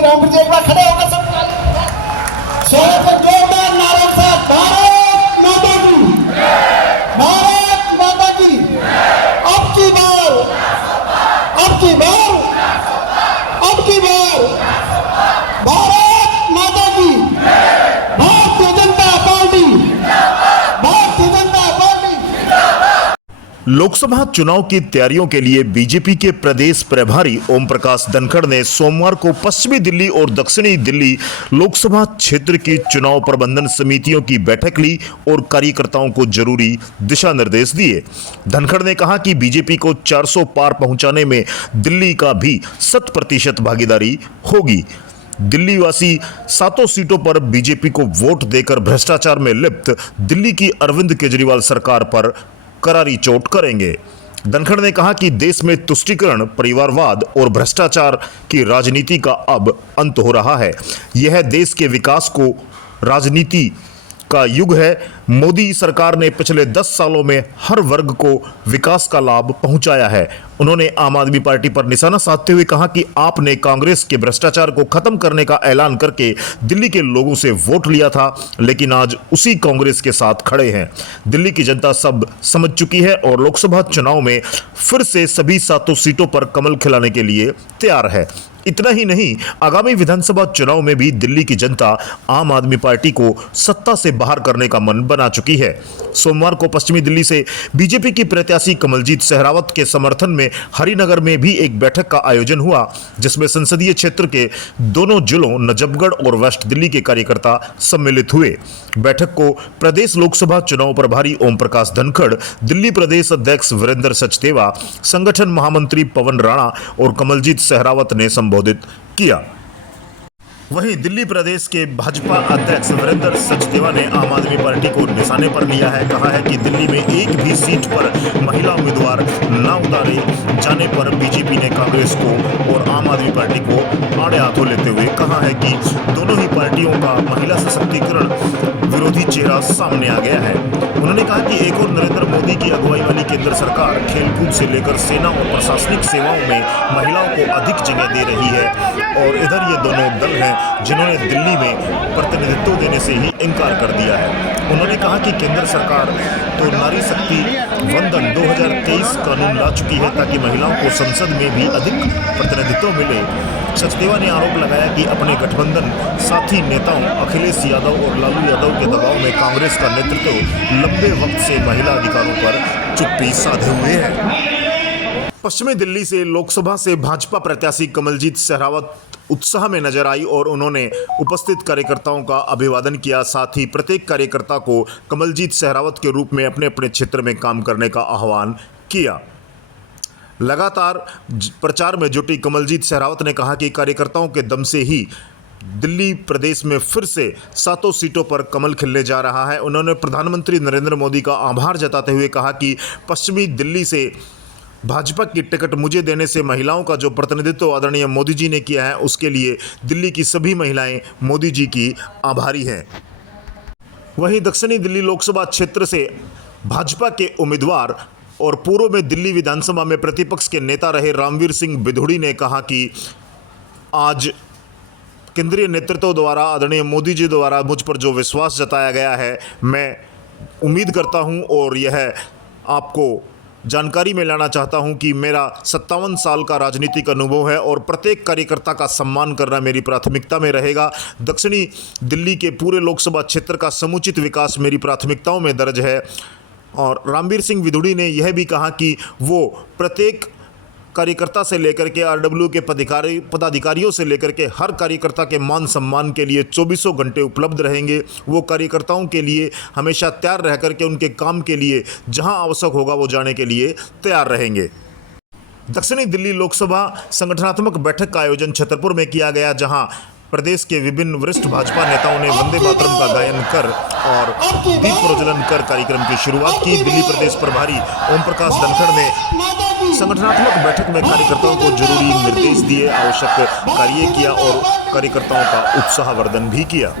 जी रामवीर जी एक बार खड़े होकर सब जोरदार नारों के साथ भारत माता की, भारत माता की। अब की बार, अब की बार, अब की बार भारत माता की, भारतीय जनता पार्टी, भारतीय जनता पार्टी। लोकसभा चुनाव की तैयारियों के लिए बीजेपी के प्रदेश प्रभारी ओम प्रकाश धनखड़ ने सोमवार को पश्चिमी दिल्ली और दक्षिणी दिल्ली लोकसभा क्षेत्र की चुनाव प्रबंधन समितियों की बैठक ली और कार्यकर्ताओं को जरूरी दिशा निर्देश दिए। धनखड़ ने कहा कि बीजेपी को 400 पार पहुंचाने में दिल्ली का भी 100% भागीदारी होगी। दिल्ली वासी 7 सीटों पर बीजेपी को वोट देकर भ्रष्टाचार में लिप्त दिल्ली की अरविंद केजरीवाल सरकार पर करारी चोट करेंगे। धनखड़ ने कहा कि देश में तुष्टीकरण, परिवारवाद और भ्रष्टाचार की राजनीति का अब अंत हो रहा है। यह देश के विकास को राजनीति का युग है। मोदी सरकार ने पिछले 10 सालों में हर वर्ग को विकास का लाभ पहुंचाया है। उन्होंने आम आदमी पार्टी पर निशाना साधते हुए कहा कि आपने कांग्रेस के भ्रष्टाचार को खत्म करने का ऐलान करके दिल्ली के लोगों से वोट लिया था, लेकिन आज उसी कांग्रेस के साथ खड़े हैं। दिल्ली की जनता सब समझ चुकी है और लोकसभा चुनाव में फिर से सभी 7 सीटों पर कमल खिलाने के लिए तैयार है। इतना ही नहीं, आगामी विधानसभा चुनाव में भी दिल्ली की जनता आम आदमी पार्टी को सत्ता से बाहर करने का मन बना चुकी है। सोमवार को पश्चिमी दिल्ली से बीजेपी की प्रत्याशी कमलजीत सहरावत के समर्थन में हरिनगर में भी एक बैठक का आयोजन हुआ, जिसमें संसदीय क्षेत्र के दोनों जिलों नजफगढ़ और वेस्ट दिल्ली के कार्यकर्ता सम्मिलित हुए। बैठक को प्रदेश लोकसभा चुनाव प्रभारी ओम प्रकाश धनखड़, दिल्ली प्रदेश अध्यक्ष वीरेंद्र सचदेवा, संगठन महामंत्री पवन राणा और कमलजीत सहरावत ने संबोधित किया। वहीं दिल्ली प्रदेश के भाजपा अध्यक्ष वीरेंद्र सचदेवा ने आम आदमी पार्टी को निशाने पर लिया है। कहा है कि दिल्ली में एक भी सीट पर महिला उम्मीदवार न उतारे जाने पर बीजेपी ने कांग्रेस को और आम आदमी पार्टी को आड़े हाथों लेते हुए कहा है कि दोनों ही पार्टियों का महिला सशक्तिकरण विरोधी चेहरा सामने आ गया है। उन्होंने कहा कि एक और नरेंद्र मोदी की अगुवाई वाली केंद्र सरकार खेलकूद से लेकर सेना और प्रशासनिक सेवाओं में महिलाओं को अधिक जगह दे रही है और इधर ये दोनों दल हैं जिन्होंने दिल्ली में प्रतिनिधित्व देने से ही इनकार कर दिया है। उन्होंने कहा कि केंद्र सरकार तो नारी शक्ति वंदन 2023 कानून ला चुकी है ताकि महिलाओं को संसद में भी अधिक प्रतिनिधित्व मिले। सचदेवा ने आरोप लगाया कि अपने गठबंधन साथी नेताओं अखिलेश यादव और लालू यादव के दबाव में कांग्रेस का नेतृत्व लंबे वक्त से महिला अधिकारों पर चुप्पी साधे हुए है। पश्चिमी दिल्ली से लोकसभा से भाजपा प्रत्याशी कमलजीत सहरावत उत्साह में नजर आई और उन्होंने उपस्थित कार्यकर्ताओं का अभिवादन किया। साथ ही प्रत्येक कार्यकर्ता को कमलजीत सहरावत के रूप में अपने अपने क्षेत्र में काम करने का आह्वान किया। लगातार प्रचार में जुटी कमलजीत सहरावत ने कहा कि कार्यकर्ताओं के दम से ही दिल्ली प्रदेश में फिर से 7 सीटों पर कमल खिलने जा रहा है। उन्होंने प्रधानमंत्री नरेंद्र मोदी का आभार जताते हुए कहा कि पश्चिमी दिल्ली से भाजपा की टिकट मुझे देने से महिलाओं का जो प्रतिनिधित्व आदरणीय मोदी जी ने किया है, उसके लिए दिल्ली की सभी महिलाएं मोदी जी की आभारी हैं। वहीं दक्षिणी दिल्ली लोकसभा क्षेत्र से भाजपा के उम्मीदवार और पूर्व में दिल्ली विधानसभा में प्रतिपक्ष के नेता रहे रामवीर सिंह बिधूड़ी ने कहा कि आज केंद्रीय नेतृत्व द्वारा आदरणीय मोदी जी द्वारा मुझ पर जो विश्वास जताया गया है, मैं उम्मीद करता हूं और यह आपको जानकारी में लाना चाहता हूं कि मेरा 57 साल का राजनीतिक अनुभव है और प्रत्येक कार्यकर्ता का सम्मान करना मेरी प्राथमिकता में रहेगा। दक्षिणी दिल्ली के पूरे लोकसभा क्षेत्र का समुचित विकास मेरी प्राथमिकताओं में दर्ज है। और रामवीर सिंह बिधूड़ी ने यह भी कहा कि वो प्रत्येक कार्यकर्ता से लेकर के आरडब्ल्यू के पदाधिकारियों से लेकर के हर कार्यकर्ता के मान सम्मान के लिए 24 घंटे उपलब्ध रहेंगे। वो कार्यकर्ताओं के लिए हमेशा तैयार रह करके उनके काम के लिए जहां आवश्यक होगा वो जाने के लिए तैयार रहेंगे। दक्षिणी दिल्ली लोकसभा संगठनात्मक बैठक का आयोजन छतरपुर में किया गया, जहां प्रदेश के विभिन्न वरिष्ठ भाजपा नेताओं ने वंदे मातरम का गायन कर और दीप प्रज्वलन कर कार्यक्रम की शुरुआत की। दिल्ली प्रदेश प्रभारी ओम प्रकाश धनखड़ ने संगठनात्मक बैठक में कार्यकर्ताओं को जरूरी निर्देश दिए, आवश्यक कार्य किया और कार्यकर्ताओं का उत्साहवर्धन भी किया।